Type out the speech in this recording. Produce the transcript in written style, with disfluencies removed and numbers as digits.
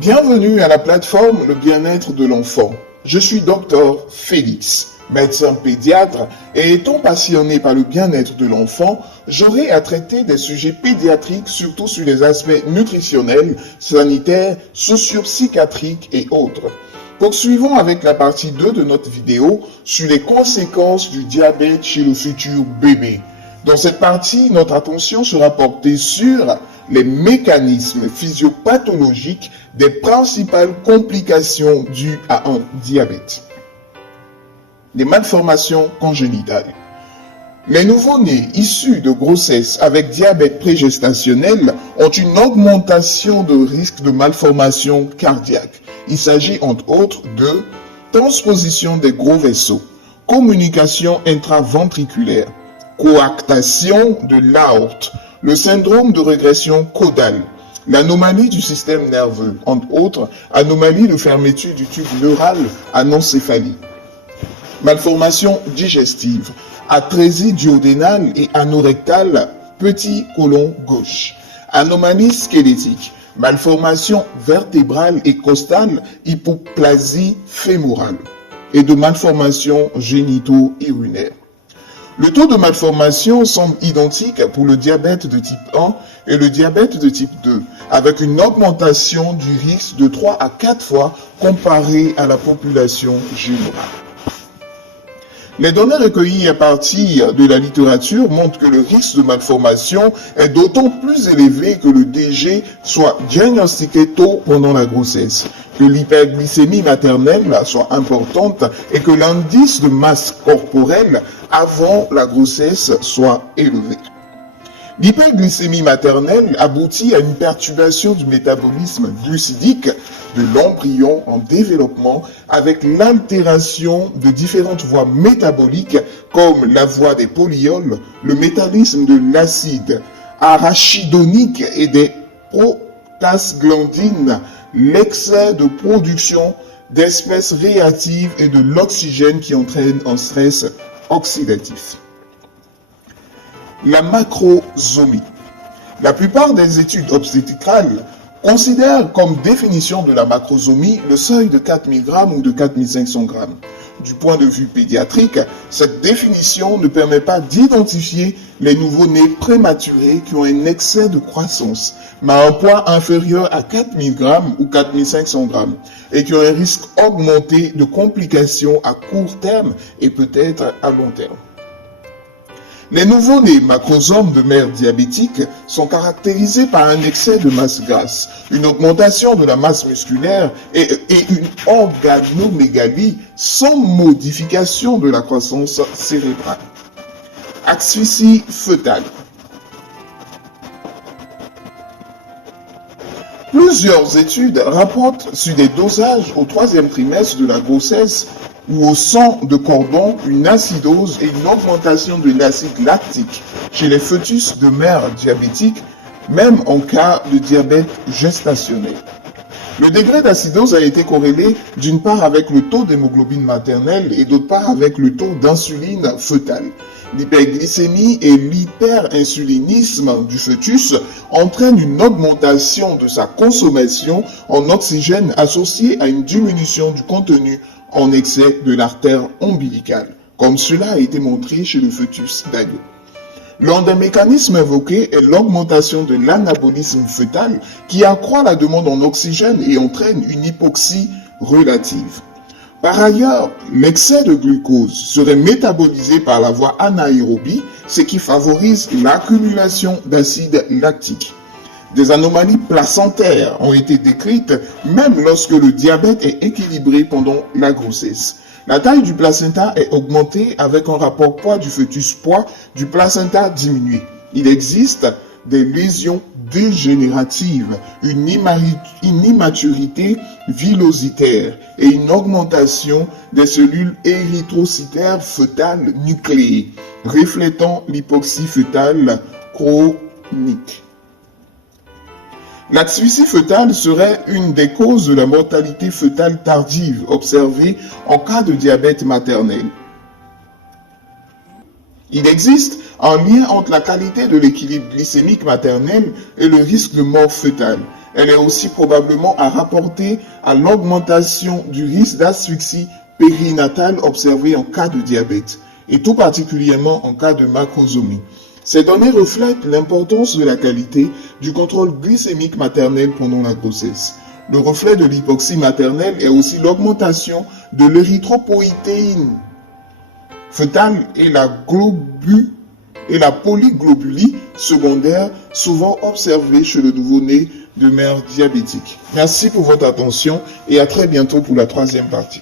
Bienvenue à la plateforme Le bien-être de l'enfant. Je suis Dr Félix, médecin pédiatre, et étant passionné par le bien-être de l'enfant, j'aurai à traiter des sujets pédiatriques, surtout sur les aspects nutritionnels, sanitaires, socio-psychiatriques et autres. Poursuivons avec la partie 2 de notre vidéo sur les conséquences du diabète chez le futur bébé. Dans cette partie, notre attention sera portée sur les mécanismes physiopathologiques des principales complications dues à un diabète. Les malformations congénitales. Les nouveau-nés issus de grossesse avec diabète prégestationnel ont une augmentation de risque de malformation cardiaque. Il s'agit entre autres de transposition des gros vaisseaux, communication intraventriculaire, coarctation de l'aorte, le syndrome de régression caudale, l'anomalie du système nerveux, entre autres, anomalie de fermeture du tube neural, anencéphalie. Malformation digestive, atrésie duodénale et anorectale, petit côlon gauche. Anomalie squelettique, malformation vertébrale et costale, hypoplasie fémorale. Et de malformation génito-urinaire. Le taux de malformation semble identique pour le diabète de type 1 et le diabète de type 2, avec une augmentation du risque de 3 à 4 fois comparé à la population générale. Les données recueillies à partir de la littérature montrent que le risque de malformation est d'autant plus élevé que le DG soit diagnostiqué tôt pendant la grossesse, que l'hyperglycémie maternelle soit importante et que l'indice de masse corporelle avant la grossesse soit élevé. L'hyperglycémie maternelle aboutit à une perturbation du métabolisme glucidique de l'embryon en développement avec l'altération de différentes voies métaboliques comme la voie des polyols, le métabolisme de l'acide arachidonique et des prostaglandines, l'excès de production d'espèces réactives et de l'oxygène qui entraîne un stress oxydatif. La macrosomie. La plupart des études obstétricales considèrent comme définition de la macrosomie le seuil de 4000 g ou de 4500 g. Du point de vue pédiatrique, cette définition ne permet pas d'identifier les nouveau-nés prématurés qui ont un excès de croissance, mais un poids inférieur à 4000 g ou 4500 g et qui ont un risque augmenté de complications à court terme et peut-être à long terme. Les nouveau-nés macrosomes de mère diabétique sont caractérisés par un excès de masse grasse, une augmentation de la masse musculaire et une organomégalie sans modification de la croissance cérébrale. Asphyxie fœtale. Plusieurs études rapportent sur des dosages au 3e trimestre de la grossesse ou au sang de cordon une acidose et une augmentation de l'acide lactique chez les fœtus de mère diabétique, même en cas de diabète gestationnel. Le degré d'acidose a été corrélé d'une part avec le taux d'hémoglobine maternelle et d'autre part avec le taux d'insuline fœtale. L'hyperglycémie et l'hyperinsulinisme du fœtus entraînent une augmentation de sa consommation en oxygène associée à une diminution du contenu en excès de l'artère ombilicale, comme cela a été montré chez le fœtus d'agneau. L'un des mécanismes évoqués est l'augmentation de l'anabolisme fœtal qui accroît la demande en oxygène et entraîne une hypoxie relative. Par ailleurs, l'excès de glucose serait métabolisé par la voie anaérobie, ce qui favorise l'accumulation d'acide lactique. Des anomalies placentaires ont été décrites même lorsque le diabète est équilibré pendant la grossesse. La taille du placenta est augmentée avec un rapport poids du fœtus poids du placenta diminué. Il existe des lésions dégénératives, une immaturité villositaire et une augmentation des cellules érythrocytaires fœtales nucléées, reflétant l'hypoxie fœtale chronique. L'asphyxie fœtale serait une des causes de la mortalité fœtale tardive observée en cas de diabète maternel. Il existe un lien entre la qualité de l'équilibre glycémique maternel et le risque de mort fœtale. Elle est aussi probablement à rapporter à l'augmentation du risque d'asphyxie périnatale observée en cas de diabète, et tout particulièrement en cas de macrosomie. Ces données reflètent l'importance de la qualité du contrôle glycémique maternel pendant la grossesse. Le reflet de l'hypoxie maternelle est aussi l'augmentation de l'érythropoïétine fœtale et la polyglobulie secondaire souvent observée chez le nouveau-né de mère diabétique. Merci pour votre attention et à très bientôt pour la troisième partie.